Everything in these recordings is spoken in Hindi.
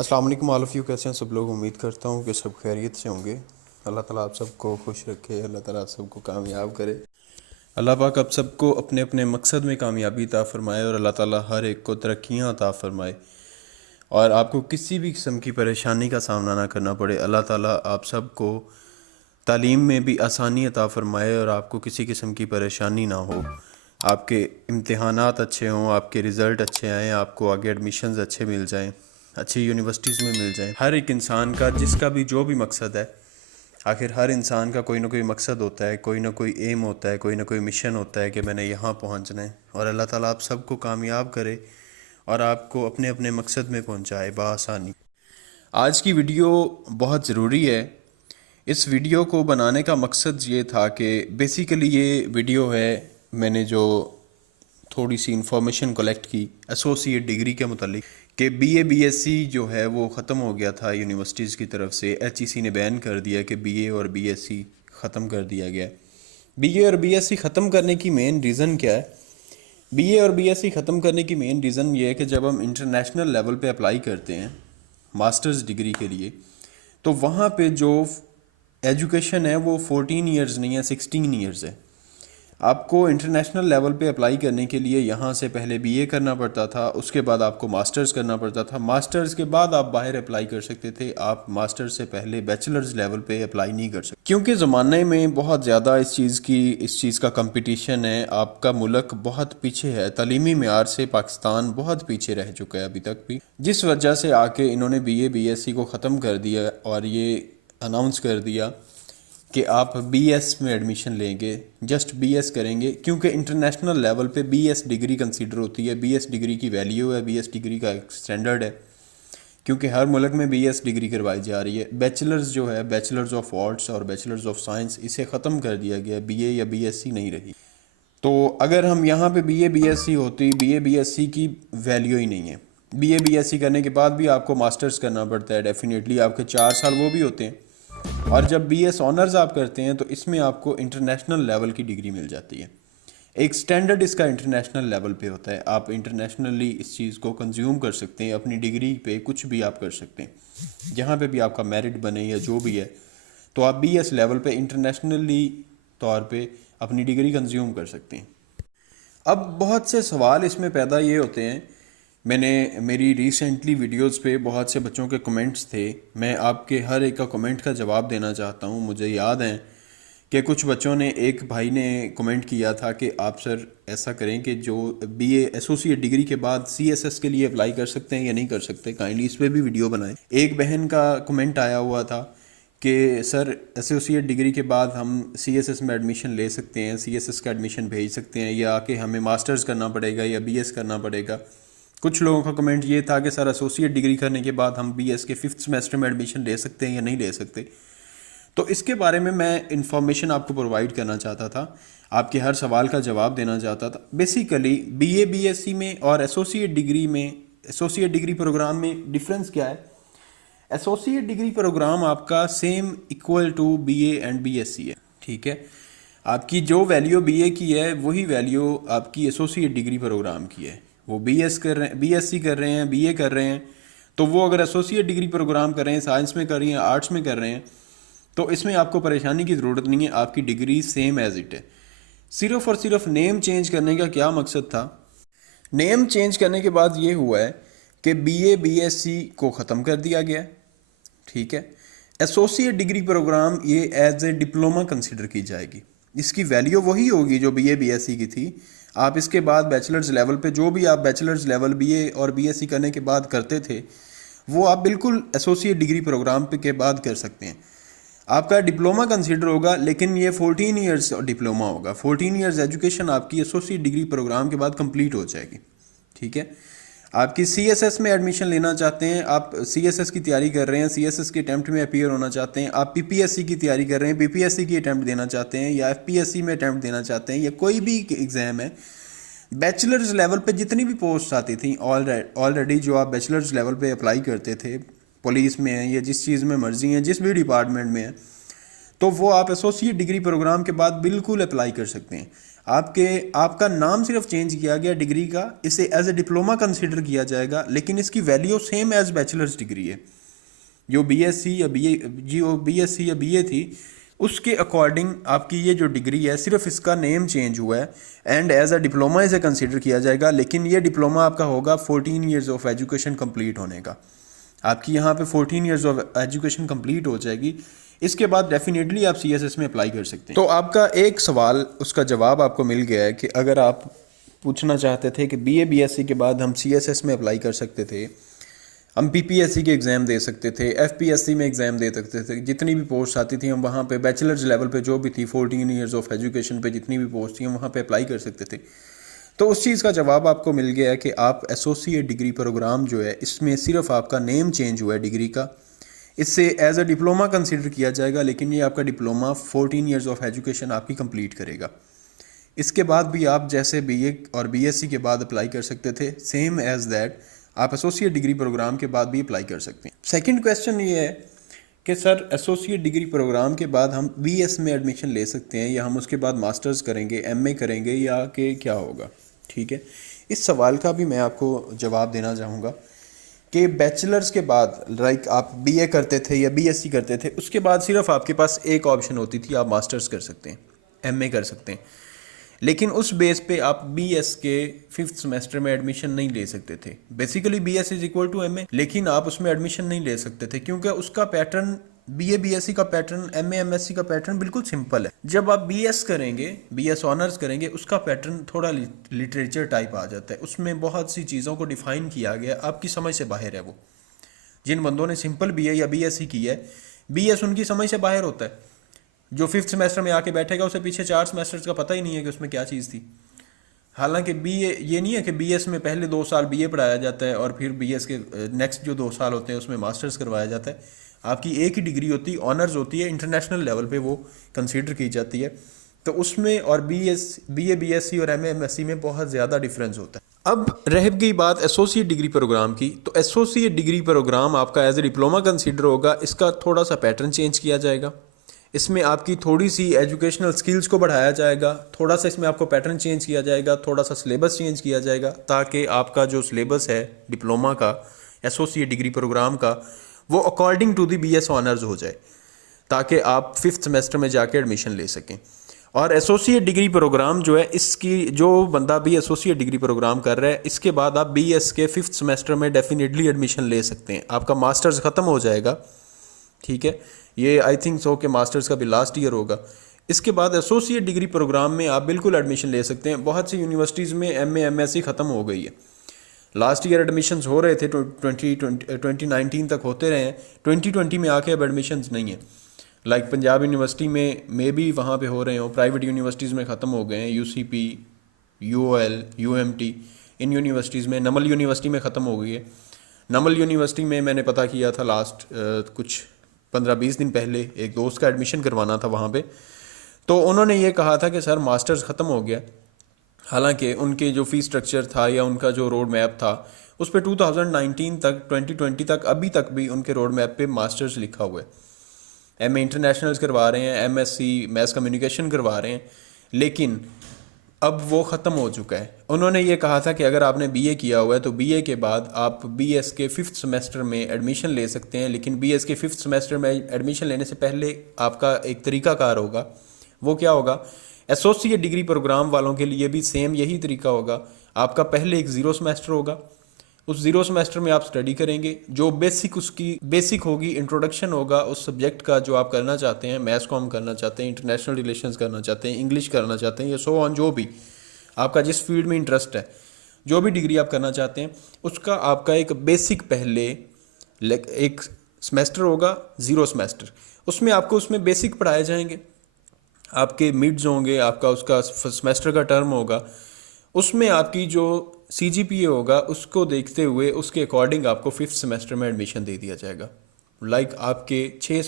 अस्सलाम वालेकुम ऑल ऑफ़ यू। कैसे हैं सब लोग? उम्मीद करता हूँ कि सब खैरियत से होंगे। अल्लाह ताला आप सबको खुश रखे, अल्लाह ताला आप सबको कामयाब करे। अल्लाह पाक आप सबको अपने अपने मकसद में कामयाबी अता फ़रमाए और अल्लाह ताला हर एक को तरक्कियाँ अता फ़रमाए और आपको किसी भी किस्म की परेशानी का सामना ना करना पड़े। अल्लाह ताला आप सबको तालीम में भी आसानी अता फ़रमाए और आपको किसी किस्म की परेशानी ना हो। आपके इम्तिहानात अच्छे हों, आपके रिज़ल्ट अच्छे आएँ, आपको आगे एडमिशन्स अच्छे मिल जाएँ, अच्छी यूनिवर्सिटीज़ में मिल जाएँ। हर एक इंसान का जिसका भी जो भी मकसद है, आखिर हर इंसान का कोई ना कोई मकसद होता है, कोई ना कोई एम होता है, कोई ना कोई मिशन होता है कि मैंने यहाँ पहुँचना है। और अल्लाह ताला आप सबको कामयाब करे और आपको अपने अपने मकसद में पहुँचाए बआसानी। आज की वीडियो बहुत ज़रूरी है। इस वीडियो को बनाने का मकसद ये था कि बेसिकली ये वीडियो है, मैंने जो थोड़ी सी इंफॉर्मेशन कलेक्ट की एसोसिएट डिग्री के मुतालिक कि बीए बीएससी जो है वो ख़त्म हो गया था यूनिवर्सिटीज़ की तरफ से। एचईसी ने बैन कर दिया कि बीए और बीएससी ख़त्म कर दिया गया। बीए और बीएससी ख़त्म करने की मेन रीज़न क्या है? बीए और बीएससी ख़त्म करने की मेन रीज़न ये है कि जब हम इंटरनेशनल लेवल पे अप्लाई करते हैं मास्टर्स डिग्री के लिए, तो वहाँ पे जो एजुकेशन है वो 14 ईयर्स नहीं है, 16 ईयर्स है। आपको इंटरनेशनल लेवल पे अप्लाई करने के लिए यहाँ से पहले बीए करना पड़ता था, उसके बाद आपको मास्टर्स करना पड़ता था, मास्टर्स के बाद आप बाहर अप्लाई कर सकते थे। आप मास्टर्स से पहले बैचलर्स लेवल पे अप्लाई नहीं कर सकते, क्योंकि ज़माने में बहुत ज़्यादा इस चीज़ का कंपटीशन है। आपका मुल्क बहुत पीछे है, तालीमी मेयार से पाकिस्तान बहुत पीछे रह चुका है अभी तक भी, जिस वजह से आके इन्होंने बीए बीएससी को ख़त्म कर दिया और ये अनाउंस कर दिया कि आप बीएस में एडमिशन लेंगे, जस्ट बीएस करेंगे, क्योंकि इंटरनेशनल लेवल पे बीएस डिग्री कंसीडर होती है। बीएस डिग्री की वैल्यू है, बीएस डिग्री का एक स्टैंडर्ड है, क्योंकि हर मुल्क में बीएस डिग्री करवाई जा रही है। बैचलर्स जो है, बैचलर्स ऑफ आर्ट्स और बैचलर्स ऑफ साइंस, इसे ख़त्म कर दिया गया, बीए या बीएससी नहीं रही। तो अगर हम यहाँ पे बीए बीएससी होती, बीए बीएससी की वैल्यू ही नहीं है। बीए बीएससी करने के बाद भी आपको मास्टर्स करना पड़ता है, डेफिनेटली आपके 4 साल वो भी होते हैं। और जब बीएस ऑनर्स आप करते हैं तो इसमें आपको इंटरनेशनल लेवल की डिग्री मिल जाती है। एक स्टैंडर्ड इसका इंटरनेशनल लेवल पे होता है। आप इंटरनेशनली इस चीज़ को कंज्यूम कर सकते हैं, अपनी डिग्री पे कुछ भी आप कर सकते हैं, जहाँ पे भी आपका मेरिट बने या जो भी है, तो आप बीएस लेवल पे इंटरनेशनली तौर पे अपनी डिग्री कंज्यूम कर सकते हैं। अब बहुत से सवाल इसमें पैदा ये होते हैं, मेरी रिसेंटली वीडियोस पे बहुत से बच्चों के कमेंट्स थे, मैं आपके हर एक का कमेंट का जवाब देना चाहता हूँ। मुझे याद है कि कुछ बच्चों ने, एक भाई ने कमेंट किया था कि आप सर ऐसा करें कि जो बीए एसोसिएट डिग्री के बाद सीएसएस के लिए अप्लाई कर सकते हैं या नहीं कर सकते, काइंडली इस पर भी वीडियो बनाएं। एक बहन का कमेंट आया हुआ था कि सर एसोसिएट डिग्री के बाद हम सीएसएस में एडमिशन ले सकते हैं, सीएसएस का एडमिशन भेज सकते हैं, या कि हमें मास्टर्स करना पड़ेगा या बीएस करना पड़ेगा। कुछ लोगों का कमेंट ये था कि सर एसोसिएट डिग्री करने के बाद हम बीएस के 5th सेमेस्टर में एडमिशन ले सकते हैं या नहीं ले सकते। तो इसके बारे में मैं इंफॉर्मेशन आपको प्रोवाइड करना चाहता था, आपके हर सवाल का जवाब देना चाहता था। बेसिकली बीए बीएससी में और एसोसिएट डिग्री में, एसोसिएट डिग्री प्रोग्राम में डिफरेंस क्या है? एसोसिएट डिग्री प्रोग्राम आपका same equal to BA and BSc है, ठीक है। आपकी जो वैल्यू बीए की है वही वैल्यू आपकी एसोसिएट डिग्री प्रोग्राम की है। वो बीएस कर रहे हैं, बीएससी कर रहे हैं, बीए कर रहे हैं, तो वो अगर एसोसिएट डिग्री प्रोग्राम कर रहे हैं, साइंस में कर रही हैं, आर्ट्स में कर रहे हैं, तो इसमें आपको परेशानी की ज़रूरत नहीं है, आपकी डिग्री सेम एज इट है। सिर्फ और सिर्फ नेम चेंज करने का क्या मकसद था? नेम चेंज करने के बाद ये हुआ है कि बीए बीएससी को ख़त्म कर दिया गया, ठीक है। एसोसिएट डिग्री प्रोग्राम ये एज ए डिप्लोमा कंसिडर की जाएगी, इसकी वैल्यू वही होगी जो बीए बीएससी की थी। आप इसके बाद बैचलर्स लेवल पे जो भी आप बैचलर्स लेवल बीए और बीएससी करने के बाद करते थे, वो आप बिल्कुल एसोसिएट डिग्री प्रोग्राम पे के बाद कर सकते हैं। आपका डिप्लोमा कंसिडर होगा, लेकिन ये 14 ईयर्स डिप्लोमा होगा। 14 ईयर्स एजुकेशन आपकी एसोसिएट डिग्री प्रोग्राम के बाद कंप्लीट हो जाएगी, ठीक है। आपकी सीएसएस में एडमिशन लेना चाहते हैं, आप सीएसएस की तैयारी कर रहे हैं, सीएसएस के अटैम्प्ट में अपीयर होना चाहते हैं, आप पीपीएससी की तैयारी कर रहे हैं, पीपीएससी की अटैम्प्ट देना चाहते हैं, या एफपीएससी में अटैम्प्ट देना चाहते हैं, या कोई भी एग्ज़ाम है, बैचलर्स लेवल पे जितनी भी पोस्ट आती थी ऑलरेडी, जो आप बैचलर्स लेवल पे अप्लाई करते थे, पुलिस में है या जिस चीज़ में मर्जी है, जिस भी डिपार्टमेंट में है, तो वो आप एसोसिएट डिग्री प्रोग्राम के बाद बिल्कुल अप्लाई कर सकते हैं। आपका नाम सिर्फ चेंज किया गया डिग्री का, इसे एज ए डिप्लोमा कंसिडर किया जाएगा, लेकिन इसकी value same as bachelor's degree है। जो बीएससी या बीए थी उसके अकॉर्डिंग आपकी ये जो डिग्री है सिर्फ इसका नेम चेंज हुआ है एंड एज अ डिप्लोमा इसे कंसिडर किया जाएगा। लेकिन ये डिप्लोमा आपका होगा 14 ईयर्स ऑफ एजुकेशन कंप्लीट होने का। आपकी यहाँ पे 14 ईयर्स ऑफ एजुकेशन कंप्लीट हो जाएगी, इसके बाद डेफिनेटली आप सीएसएस में अप्लाई कर सकते हैं। तो आपका एक सवाल, उसका जवाब आपको मिल गया है कि अगर आप पूछना चाहते थे कि बीएससी के बाद हम सीएसएस में अप्लाई कर सकते थे, हम पीपीएससी के एग्ज़ाम दे सकते थे, एफपीएससी में एग्ज़ाम दे सकते थे, जितनी भी पोस्ट आती थी हम वहाँ पे बैचलर्स लेवल पे जो भी थी 14 ईयर्स ऑफ एजुकेशन पे जितनी भी पोस्ट थी हम वहाँ पे अप्लाई कर सकते थे। तो उस चीज़ का जवाब आपको मिल गया है कि आप एसोसिएट डिग्री प्रोग्राम जो है इसमें सिर्फ आपका नेम चेंज हुआ है डिग्री का, इससे एज अ डिप्लोमा कंसिडर किया जाएगा, लेकिन ये आपका डिप्लोमा 14 ईयर्स ऑफ एजुकेशन आपकी कंप्लीट करेगा। इसके बाद भी आप जैसे बीए और बीएससी के बाद अप्लाई कर सकते थे, सेम एज दैट आप एसोसिएट डिग्री प्रोग्राम के बाद भी अप्लाई कर सकते हैं। सेकंड क्वेश्चन ये है कि सर एसोसिएट डिग्री प्रोग्राम के बाद हम बीएस में एडमिशन ले सकते हैं या हम उसके बाद मास्टर्स करेंगे, एमए करेंगे या कि क्या होगा? ठीक है, इस सवाल का भी मैं आपको जवाब देना चाहूँगा कि बैचलर्स के बाद लाइक आप बीए करते थे या बीएससी करते थे, उसके बाद सिर्फ आपके पास एक ऑप्शन होती थी, आप मास्टर्स कर सकते हैं, एमए कर सकते हैं, लेकिन उस बेस पे आप बीएस के 5th सेमेस्टर में एडमिशन नहीं ले सकते थे। Basically BS is equal to MA, लेकिन आप उसमें एडमिशन नहीं ले सकते थे क्योंकि उसका पैटर्न बीए बीएससी का पैटर्न, एमए एमएससी का पैटर्न बिल्कुल सिंपल है। जब आप बीएस करेंगे, बीएस ऑनर्स करेंगे, उसका पैटर्न थोड़ा लिटरेचर टाइप आ जाता है, उसमें बहुत सी चीज़ों को डिफाइन किया गया, आपकी समझ से बाहर है वो। जिन बंदों ने सिंपल बीए या बीएससी की है, बीएस उनकी समझ से बाहर होता है। जो 5th सेमेस्टर में आके बैठेगा उसे पीछे 4 सेमेस्टर्स का पता ही नहीं है कि उसमें क्या चीज़ थी। हालांकि बीए ये नहीं है कि बीएस में पहले 2 साल बीए पढ़ाया जाता है और फिर बीएस के नेक्स्ट जो 2 साल होते हैं उसमें मास्टर्स करवाया जाता है। आपकी एक ही डिग्री होती है, ऑनर्स होती है, इंटरनेशनल लेवल पे वो कंसीडर की जाती है। तो उसमें और बीए बीएससी और एमए एमएससी में बहुत ज़्यादा डिफरेंस होता है। अब रह गई बात एसोसिएट डिग्री प्रोग्राम की, तो एसोसिएट डिग्री प्रोग्राम आपका एज ए डिप्लोमा कंसीडर होगा। इसका थोड़ा सा पैटर्न चेंज किया जाएगा, इसमें आपकी थोड़ी सी एजुकेशनल स्किल्स को बढ़ाया जाएगा, थोड़ा सा इसमें आपको पैटर्न चेंज किया जाएगा, थोड़ा सा सिलेबस चेंज किया जाएगा, ताकि आपका जो सिलेबस है डिप्लोमा का, एसोसिएट डिग्री प्रोग्राम का, वो according to the BS honours हो जाए, ताकि आप 5th सेमेस्टर में जाके एडमिशन ले सकें। और एसोसिएट डिग्री प्रोग्राम जो है, इसकी जो बंदा भी एसोसिएट डिग्री प्रोग्राम कर रहा है, इसके बाद आप बीएस के 5th सेमेस्टर में डेफिनेटली एडमिशन ले सकते हैं। आपका मास्टर्स ख़त्म हो जाएगा, ठीक है, ये आई थिंक सो कि मास्टर्स का भी लास्ट ईयर होगा। इसके बाद एसोसिएट डिग्री प्रोग्राम में आप बिल्कुल एडमिशन ले सकते हैं। बहुत सी यूनिवर्सिटीज़ में एमए एमएससी ख़त्म हो गई है। लास्ट ईयर एडमिशन्स हो रहे थे, 2019 तक होते रहे हैं, 2020 में आके अब एडमिशन्स नहीं है। लाइक पंजाब यूनिवर्सिटी में मे बी वहाँ पे हो रहे हो, प्राइवेट यूनिवर्सिटीज़ में ख़त्म हो गए हैं, यूसीपी, यूओएल, यूएमटी, इन यूनिवर्सिटीज़ में। नमल यूनिवर्सिटी में ख़त्म हो गई है। नमल यूनिवर्सिटी में मैंने पता किया था लास्ट कुछ 15-20 दिन पहले, एक दोस्त का एडमिशन करवाना था वहाँ पे, तो उन्होंने ये कहा था कि सर मास्टर्स ख़त्म हो गया। हालांकि उनके जो फ़ी स्ट्रक्चर था या उनका जो रोड मैप था उस पर 2019 तक 2020 तक अभी तक भी उनके रोड मैप पे मास्टर्स लिखा हुआ है। एमए इंटरनेशनल्स करवा रहे हैं, एमएससी मैस कम्युनिकेशन करवा रहे हैं, लेकिन अब वो ख़त्म हो चुका है। उन्होंने ये कहा था कि अगर आपने बीए किया हुआ है तो बीए के बाद आप बीएस के 5th सेमेस्टर में एडमिशन ले सकते हैं, लेकिन बीएस के 5th सेमेस्टर में एडमिशन लेने से पहले आपका एक तरीकाकार होगा। वो क्या होगा? एसोसिएट डिग्री प्रोग्राम वालों के लिए भी सेम यही तरीका होगा। आपका पहले एक 0 सेमेस्टर होगा, उस 0 सेमेस्टर में आप स्टडी करेंगे, जो उसकी बेसिक होगी, इंट्रोडक्शन होगा उस सब्जेक्ट का जो आप करना चाहते हैं, मैथ्स कॉम करना चाहते हैं, इंटरनेशनल रिलेशंस करना चाहते हैं, इंग्लिश करना चाहते हैं, या सो ऑन, जो भी आपका जिस फील्ड में इंटरेस्ट है, जो भी डिग्री आप करना चाहते हैं, उसका आपका एक बेसिक पहले एक सेमेस्टर होगा, 0 सेमेस्टर। उसमें बेसिक पढ़ाए जाएंगे, आपके मिड्स होंगे, आपका उसका सेमेस्टर का टर्म होगा, उसमें आपकी जो CGPA होगा उसको देखते हुए उसके अकॉर्डिंग आपको 5th सेमेस्टर में एडमिशन दे दिया जाएगा। लाइक आपके 4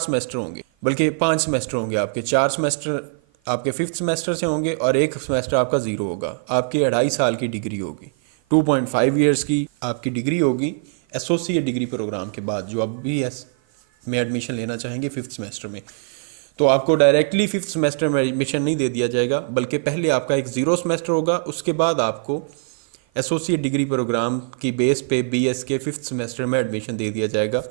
सेमेस्टर होंगे, बल्कि 5 सेमेस्टर होंगे आपके। 4 सेमेस्टर आपके 5th सेमेस्टर से होंगे और एक सेमेस्टर आपका 0 होगा। आपकी 2.5 साल की डिग्री होगी, 2.5 ईयर्स की आपकी डिग्री होगी एसोसिएट डिग्री प्रोग्राम के बाद, जो आप BS में एडमिशन लेना चाहेंगे 5th सेमेस्टर में। तो आपको डायरेक्टली 5th सेमेस्टर में एडमिशन नहीं दे दिया जाएगा, बल्कि पहले आपका एक 0 सेमेस्टर होगा, उसके बाद आपको एसोसिएट डिग्री प्रोग्राम की बेस पे BS के 5th सेमेस्टर में एडमिशन दे दिया जाएगा।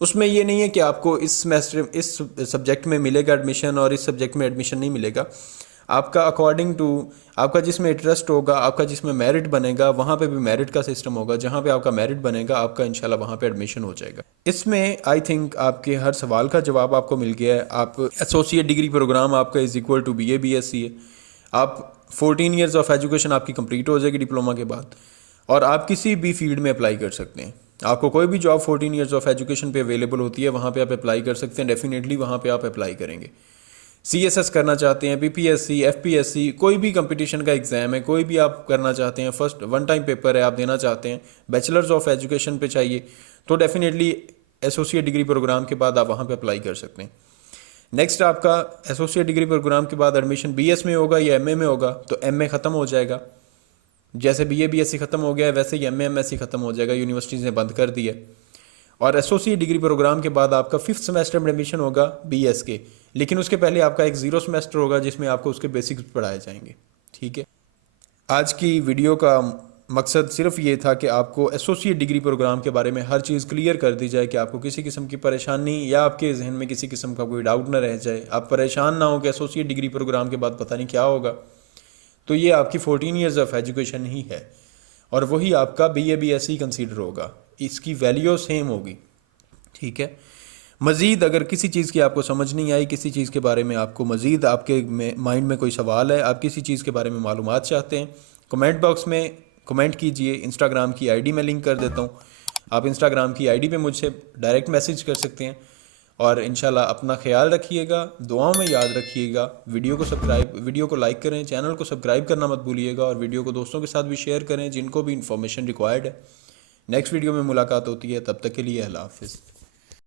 उसमें ये नहीं है कि आपको इस सेमेस्टर इस सब्जेक्ट में मिलेगा एडमिशन और इस सब्जेक्ट में एडमिशन नहीं मिलेगा। आपका अकॉर्डिंग टू आपका जिसमें इंटरेस्ट होगा, आपका जिसमें मेरिट बनेगा, वहाँ पे भी मेरिट का सिस्टम होगा। जहाँ पे आपका मेरिट बनेगा, आपका इंशाल्लाह वहाँ पे एडमिशन हो जाएगा। इसमें आई थिंक आपके हर सवाल का जवाब आपको मिल गया है। आप एसोसिएट डिग्री प्रोग्राम आपका is equal to BA BSc है। आप 14 ईयर्स ऑफ एजुकेशन आपकी कंप्लीट हो जाएगी डिप्लोमा के बाद, और आप किसी भी फील्ड में अप्लाई कर सकते हैं। आपको कोई भी जॉब 14 ईयर्स ऑफ एजुकेशन पे अवेलेबल होती है, वहाँ पे आप अप्लाई कर सकते हैं। डेफिनेटली वहाँ पे आप अप्लाई करेंगे। CSS करना चाहते हैं, BPSC FPSC, कोई भी कंपटीशन का एग्ज़ाम है, कोई भी आप करना चाहते हैं, फर्स्ट वन टाइम पेपर है आप देना चाहते हैं, बैचलर्स ऑफ एजुकेशन पे चाहिए, तो डेफिनेटली एसोसिएट डिग्री प्रोग्राम के बाद आप वहाँ पे अप्लाई कर सकते हैं। नेक्स्ट आपका एसोसिएट डिग्री प्रोग्राम के बाद एडमिशन BS में होगा या MA में होगा, तो MA ख़त्म हो जाएगा। जैसे BA BSc ख़त्म हो गया वैसे ही MA MSc ख़त्म हो जाएगा, यूनिवर्सिटीज़ ने बंद कर दिया। और एसोसिएट डिग्री प्रोग्राम के बाद आपका 5th सेमेस्टर में एडमिशन होगा BS के, लेकिन उसके पहले आपका एक 0 सेमेस्टर होगा जिसमें आपको उसके बेसिक्स पढ़ाए जाएंगे। ठीक है, आज की वीडियो का मकसद सिर्फ ये था कि आपको एसोसिएट डिग्री प्रोग्राम के बारे में हर चीज़ क्लियर कर दी जाए कि आपको किसी किस्म की परेशानी या आपके जहन में किसी किस्म का कोई डाउट ना रह जाए, आप परेशान ना हो कि एसोसिएट डिग्री प्रोग्राम के बाद पता नहीं क्या होगा। तो ये आपकी 14 ईयर्स ऑफ एजुकेशन ही है, और वही आपका BA BSc कंसीडर होगा, इसकी वैल्यू सेम होगी। ठीक है, मज़ीद अगर किसी चीज़ की आपको समझ नहीं आई, किसी चीज़ के बारे में आपको मज़ीद आपके माइंड में कोई सवाल है, आप किसी चीज़ के बारे में मालूमात चाहते हैं, कमेंट बॉक्स में कमेंट कीजिए। इंस्टाग्राम की ID मैं लिंक कर देता हूँ, आप इंस्टाग्राम की ID पे मुझसे डायरेक्ट मैसेज कर सकते हैं। और इंशाल्लाह अपना ख्याल रखिएगा, दुआओं में याद रखिएगा। वीडियो को लाइक करें, चैनल को सब्सक्राइब करना मत भूलिएगा, और वीडियो को दोस्तों के साथ भी शेयर करें जिनको भी इंफॉर्मेशन रिक्वायर्ड है। नेक्स्ट वीडियो में मुलाकात होती है, तब तक के लिए अल्लाह हाफिज़।